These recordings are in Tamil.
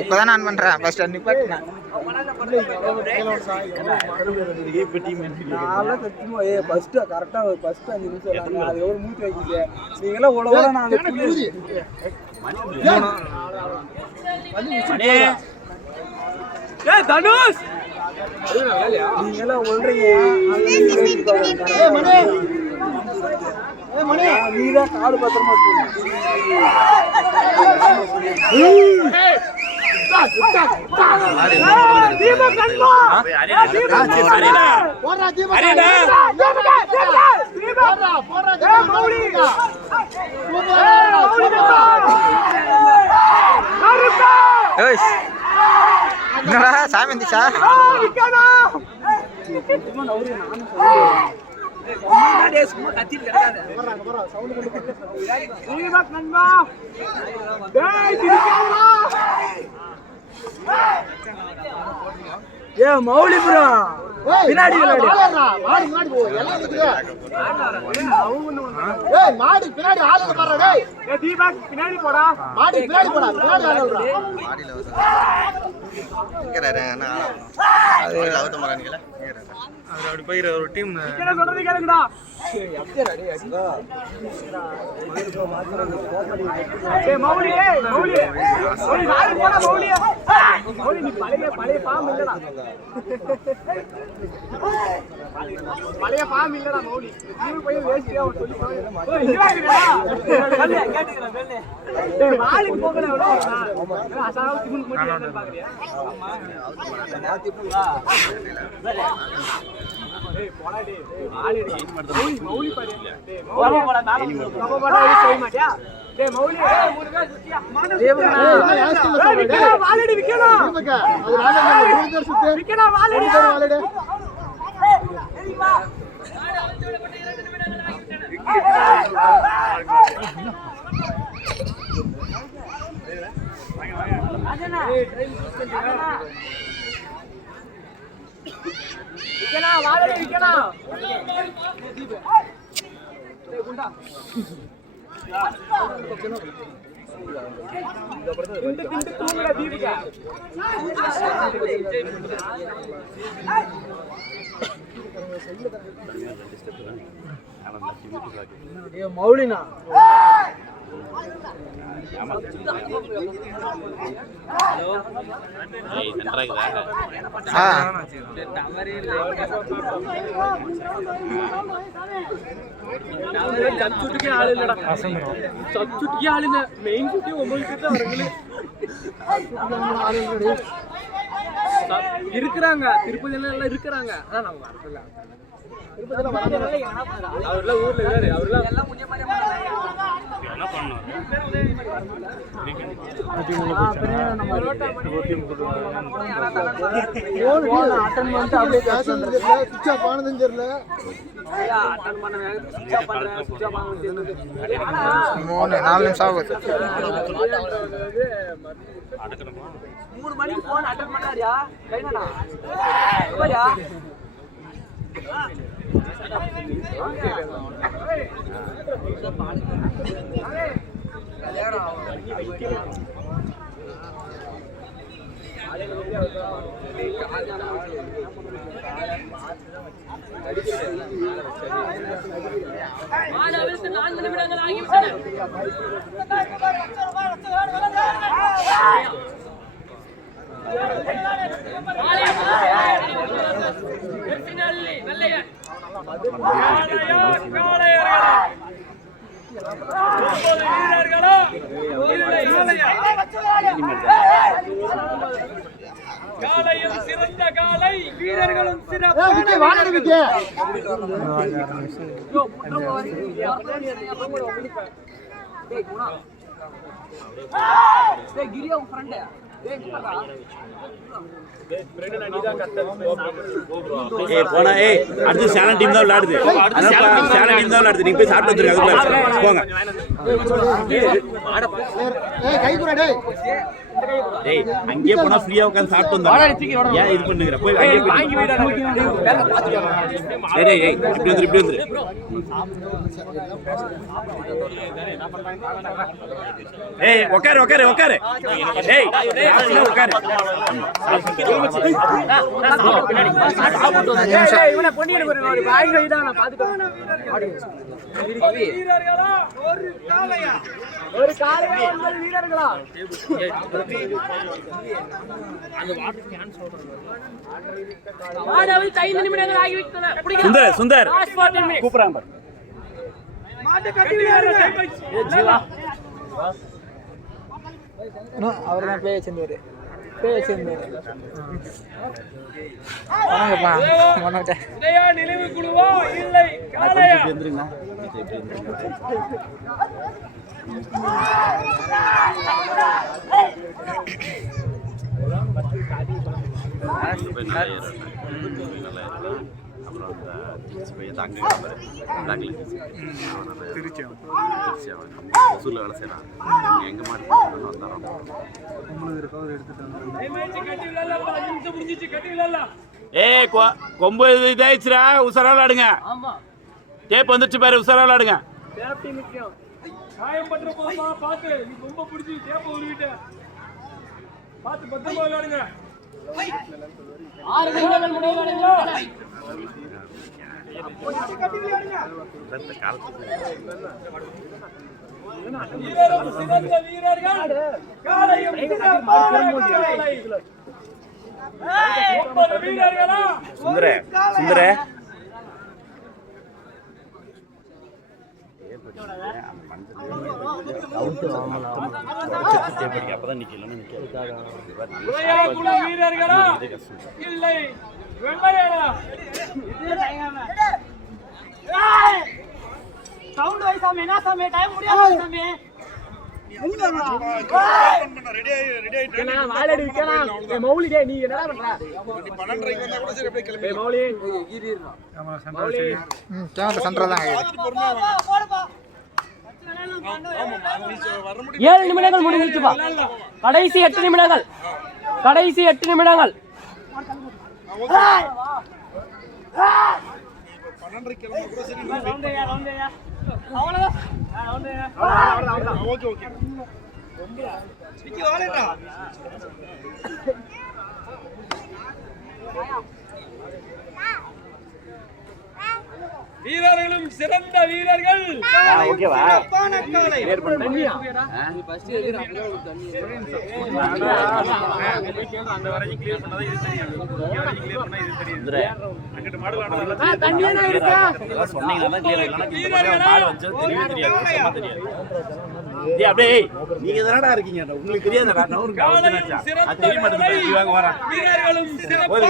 இப்பதான் நான் பண்றேன் ஃபர்ஸ்ட் நிப்பாட்டினா கரெக்டா ஃபர்ஸ்ட் 5 நிமிஷம் அது ஒரு மூச்சு வைக்கல நீங்களா உடவோட நான் தனுஷ் நீங்களா ஒன்றீங்க நீதான் காடு பத்திரமா என்னடா சாமி வந்துச்சா சும்மா கத்திட்டு கிடக்காத ஏ மௌலிபுரம் பின்னாடி மாடி பின்னாடி ஆளு பாரு டேய் தீபக் பின்னாடி போடா மாடி பின்னாடி போடா பின்னாடி ஆளுடா மாடில இங்கறானே انا அது லவுத மரன்கள அது அப்படி போயிர ஒரு டீம் என்ன சொல்றது கேளுங்கடா ஏய் மௌலி மௌலி மாடி போடா மௌலி மௌலி நீ பழைய பாம் இல்லடா பழைய பாம் இல்லடா மௌலி நீ போய் வேஸ்டியா சொல்லி ஓ இங்கடா சொல்லு கேட்டிங்கடா சொல்லு டேய் மாலிக்கு போகல எவ்வளவு அசாவு திமுன் மட்டும் என்ன பாக்குறியா ஆமா டேய் போடா டேய் மாலி சேஞ்ச் பண்ணுது மௌலி பாரு டேய் மௌலி போடா நம்ம போடா சேஞ்ச் மாட்டியா டேய் மௌலி மூணு பேர் சுத்தியா தேவனா வாலடி விக்கடா அது ராஜா மூணு பேர் சுத்தி விக்கடா வாலடி வாலடி ஏய்மா ராஜனா ராஜனா விக்கடா வாலடி விக்கடா டேய் குண்டா திண்டு தூங்குடா தீபிகா ஏ மௌலினா ஹலோ ஏய் நன்றாகுதா டவரே இல்ல டவரே சச்சுட்டுக்கே ஆளு இல்லடா சச்சுட்டுக்கே ஆளு இல்ல மெயின் சுத்தி உங்களுக்கு தான் வரங்களே இருக்குறாங்க திருப்பதில எல்லாம் இருக்குறாங்க அதான் நான் வரல திருப்பதில வரல அவர்ல ஊர்ல வேற அவர்ல எல்லாம் முன்ன மாதிரி என்ன பண்ணனும் அட்டெண்ட் பண்ணிட்டு அப்படியே பேசறது சுவிட்ச் ஆஃப் ஆனதுன்னு தெரியல அட்டெண்ட் பண்ண வேகத்துல சுவிட்ச் ஆஃப் பண்றேன் சுவிட்ச் ஆஃப் ஆனதுன்னு தெரியல 4 நிமிஷம் ஆகுது 3 மணிக்கு போன் அட்டெண்ட் பண்ணாரியா கைனடா போயா மாணவர்களுக்கு 4 நிமிடங்கள் ஆகிவிட்டன. காலையும் சிறந்த காலை வீரர்களும் போனா அடுத்து சேலம் டீம் தான் விளையாடுது. சேலம் டீம் தான் விளையாடுது. நீங்க போய் சாப்பிட்டு வந்துருங்க. போங்க. டேய் அங்கேயே போனா ஃப்ரீயா உட்கார்ந்து சாப்பிட்டு வந்தோம். ஏன் இது பண்ணுங்கற? போய் அங்கேயே வாங்கி போய். வைடா. டேய் இப்படி வந்துரு. ஏய் உட்காரு. டேய் உட்காரு. இவனை பொண்ணியனை பாருங்க, ஒரு வாங்கி வைடா, நான் பாத்துக்கிறேன். ஒரு காலையா 9 வீரர்களா? ஆடாவில் 5 நிமிடங்கள் ஆகிவிட்டன. சுந்தர் கூப்பிடுறாங்க பாரு. மாட்டை கட்டி விடுறாரு. ஜீவா அவர்தான் பேய சேர்ந்தவர் வணங்கப்பா வணக்கம். இதயா நினைவு குழுவா இல்லை காளையா? வந்துருங்க. திருச்சி ஒசூரில் வேலை செய்கிறான். எங்கே மாடி வந்தாரோம். ஏய் கொம்பு இதாயிடுச்சுடா. உசரா விளாடுங்க. டேப் வந்துச்சு பாரு. உசரா விளாடுங்க. சேஃப்டி முக்கியம். காயம் பண்ற போமா பாத்து. நீ ரொம்ப பிடிச்சி டேப்ப உருவிட்ட. பாத்து பத்திரமா விளையாடுங்க. 6 நிமிடங்கள் முடிவடைந்தோ. இந்த காலத்துக்கு சிறந்த வீரர்கள் காளையும் சிறப்பான காளை. 9 வீரர்களா? சுந்தர அப்பதான் உதயா குழு வீரர்களா? இல்லை வெள்ளையடா. சவுண்ட் வை சாமி. என்ன சாமி டைம் முடியாது சாமி. என்ன வாளடி விக்கனா? ஏய் மௌலி டேய் நீ என்னடா பண்ற? 12:30 வந்தா கூட சரி அப்படியே கிளம்பி. ஏய் மௌலி ஆமா சந்தோஷம். கேமரா சென்டர் தான். போடுப்பா. 7 நிமிடங்கள் முடிஞ்சிச்சுப்பா. கடைசி 8 நிமிடங்கள். வீரர்களும் சிறந்த வீரர்கள். ஓகேவா? கிளியர் பண்ணுங்க. அந்த வரைக்கும் கிளியர் பண்ணாதான் இது தெரியும். இங்க வரைக்கும் கிளியர் பண்ணா இது தெரியும். அங்கிட்டு மாடு விளையாடுறதா தண்ணியா இருக்கா? இதெல்லாம் சொன்னீங்கன்னா கிளியர் இல்லனா மாடு வச்சு தெரியாது. டேய் அப்படியே நீங்க தானடா இருக்கீங்க. உங்களுக்கு தெரியாதடா. நவுருக்கு அது தெரிய மாட்டேங்குது. வாங்க வரேன். வீரர்களும் சிறப்பான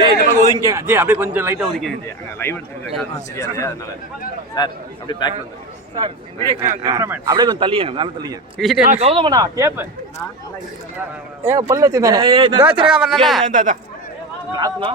டேய் இந்த பக்கம் ஒதுங்கிங்க. டேய் அப்படியே கொஞ்சம் லைட்டா ஒதுங்கிங்க. டேய் அங்க லைவ் எடுத்துருக்காங்க. தெரியாது அதனால. சார் அப்படியே பேக் பண்ணுங்க. சார் வீடியோ கேமராமேன் அப்படியே கொஞ்சம் தள்ளிங்க. நல்லா தள்ளிங்க. கௌதமண்ணா டேப். ஏங்க பல்ல வச்சிருந்தானே. தோச்சிருக்கா பண்ணனே. இந்தா. ராத்னா.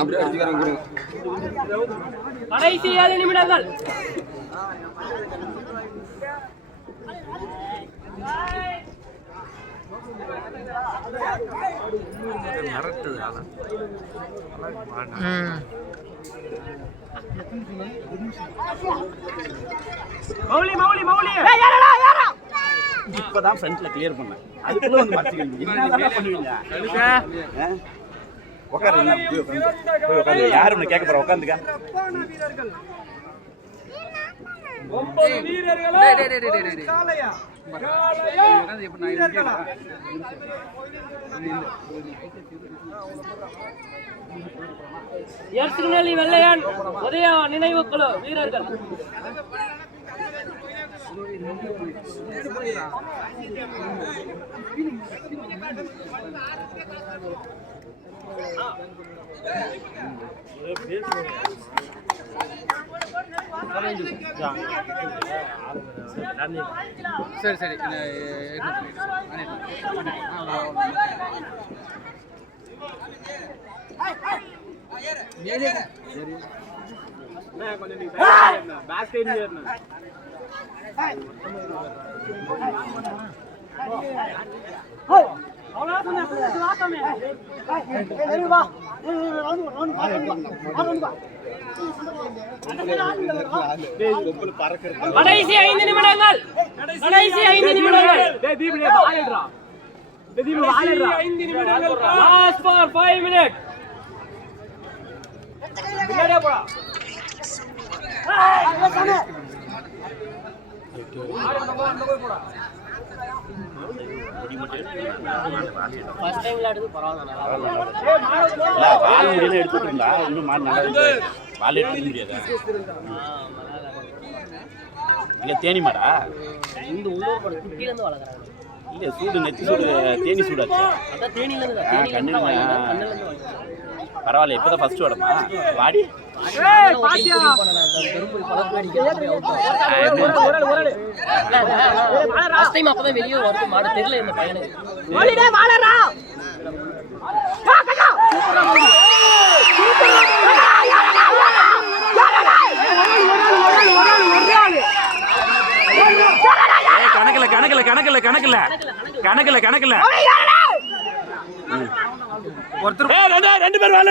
அப்படியே அடிச்சுக்கறாங்க. கடைசி 7 நிமிடங்கள். மிரட்டுது. மௌலி இப்பதான் ஃப்ரண்ட்ல கிளியர் பண்ணேன். அதுக்குள்ள வந்து மாத்திக்கிறீங்க. என்ன பண்ணுவீங்க? உட்காருங்க. போய் உட்காருங்க. யாரு உன்னை கேட்க போறா? உட்காந்துக்க. 9 வீரர்களா? காளையா? வீரர்களா? எர்சினலி வெள்ளையன் உதயா நினைவு குழு வீரர்கள். சரி கொஞ்சம் பேக் சைடு கடைசி 5 நிமிடங்கள். கடைசி 5 நிமிடங்கள். Last for 5 minutes. First time விளையாடுது பரவாயில்லை. இல்ல பால் முடியல எடுத்துட்டு இருந்தா இன்னும் மாடு நல்லா இருக்கு. பால் எடுக்க முடியாதா? இல்ல தேனி மாடா? இந்த உள்ளூர் படம் குட்டில இருந்து வளர்க்கறாங்க. இல்ல சூடு நெத்தி சூடு தேனி சூடாச்சு. அதான் தேனில இருந்து கண்ணுல கண்ணுல இருந்து பரவாயில்ல இப்பதான் ஃபர்ஸ்ட் வரமா வாடி அப்பதான் வெளியே வருது மாடு தெரியல இந்த பையனுக்கு. கணக்குல கணக்குல கணக்குல கணக்குல கணக்குல கணக்குல ஒருத்தர் 2 பேர் வாழ